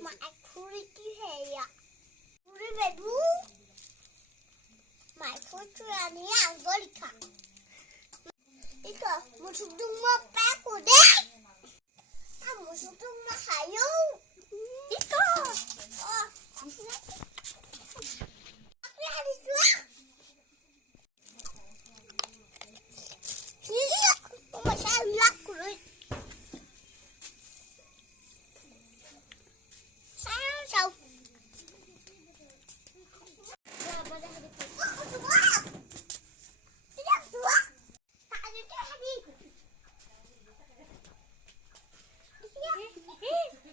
Mà anh khui cái hề ạ. 우리 왜 루? 말 소주라니 안 걸리까? 이거 무슨 동물 빼고 돼? 다 무슨 동물 하요? 이거 앞에 하리 좋아? 엄마 잘 위락구를 sao Hãy subscribe cho kênh Ghiền Mì Gõ để không bỏ lỡ